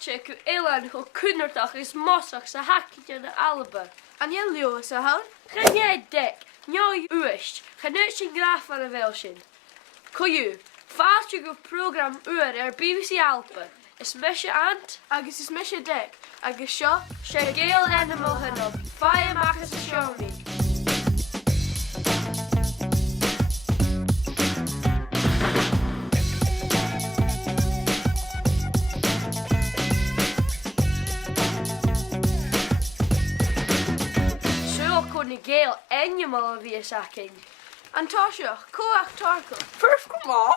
Watcha go Ilan go Cúnartach is Mosach sa Hackit na Alba. An je Leo sa haun? Gen jij dek, njoi uist, genut sin graaf van een welsin. Koju, fast je go program uur BBC Alpa. Is mesje ant? Agus is misje dek. Agus seo, Sé geel animal hunop, fire machas a shoni. Gale animal of your sacking. an táiseach, coach tarco. First come on.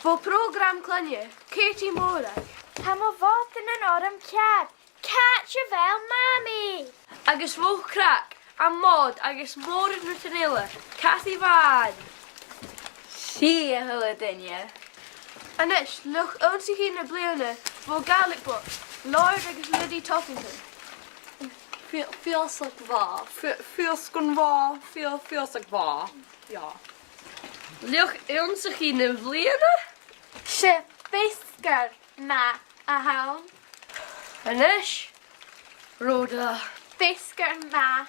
Vo program clunne, Katie Morag. Tá má bhát in an orm cead. Catch a bhil mami. Agus vo crack, a mod, agus mór in rutanilla. Cathy Van. Sí a thula duine. Anis, luch onsi hí na bliana, vo Gaelic book, Lord agus Liddy Toffington. Feels like bhá. Feels gon bhá, feels like bhá. Ja. Luch onsach in een vliene? Se biscar na a haun. Anish? Rhoda. Biscar na.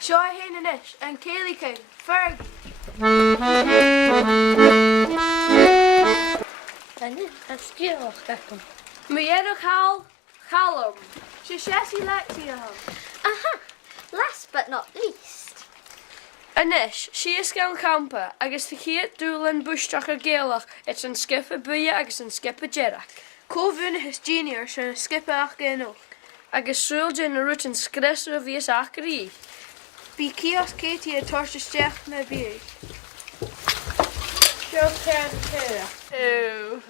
Seo hen anis, an Kaylee King, Ferg. Anish, dat skill. Meerog haal, galm. Se Shessie Lexi a hum. Aha. Last but not least. Anish, she is gaan kampen. Agus de geet doelen bushtrach a geelach. Het een skippe buie, agus een skippe jerrak. Co vunne his junior, se skippe ach gen ook. Agus sulje in roet een skresser of vies akri. Bi kios Katie a torste stech na bi. Sure can too. Oh,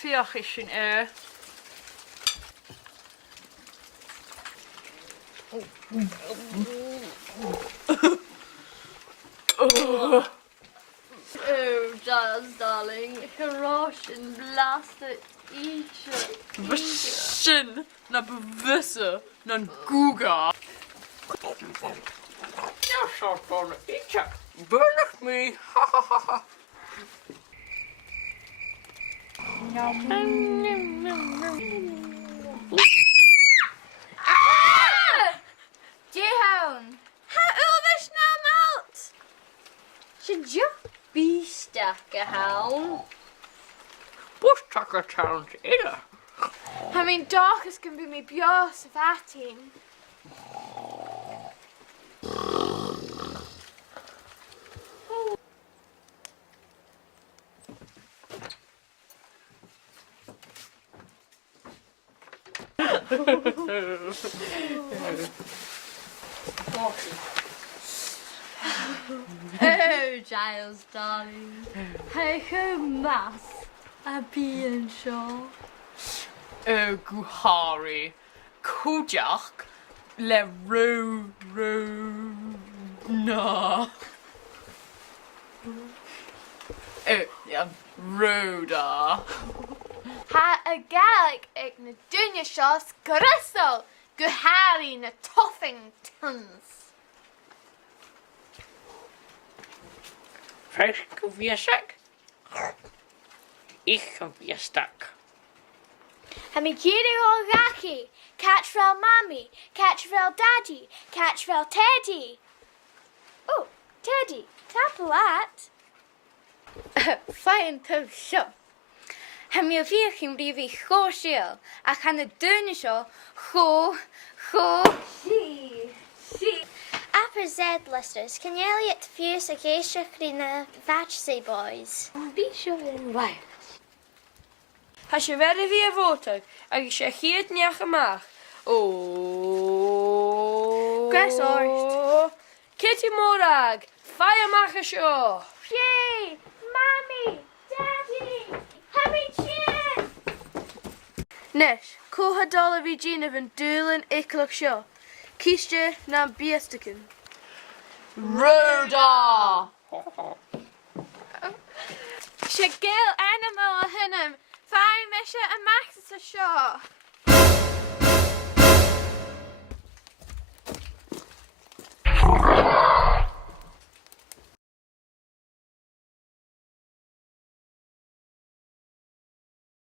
feach is sin Oh, Giles, darling. Hurrash and blast it each. Sin na bewisse na Google. Ja, zo van ietsje. Burnig me. Ha ha ha ha. Jehoun. Ha ulvish na malt. Should you be stuck a hound? Bush tucker towns either. I mean, darkest can be me bios of atting. Oh, Giles, darling. Hey, ho, mass. A bean shaw. Oh, Guhari. Kujak. Le ro. No. Oh, yeah. Rhoda. Ha a Gaelic ag na duine seo scrissel go Harry na Toffingtons. Fresh Guviasak. Ich kan weer stak. Ha mi kiri o gaki. Catch fel mommy, catch fel daddy, catch fel Teddy. Oh, Teddy, tap a lat. Fine to show. Hem je vier brieven goosjeel. Ik ga de dunne zo. Go. She. Upper Z listers, can you Elliot fuse a geisha krina Vatchsey boys? Be sure in white. Has je verder weer voertuig, agus je geet niet gemaakt. Oh. Gres orst. Kitty Morag, feiermacher show. Yay! Mommy! Daddy! Happy chin! Nes, co ha dollar vi Gina van Doolan ikloch seo. Kiesje na biestiken. Rhoda. She gil animal a hinnem. Fine Misha and Max is a shaw.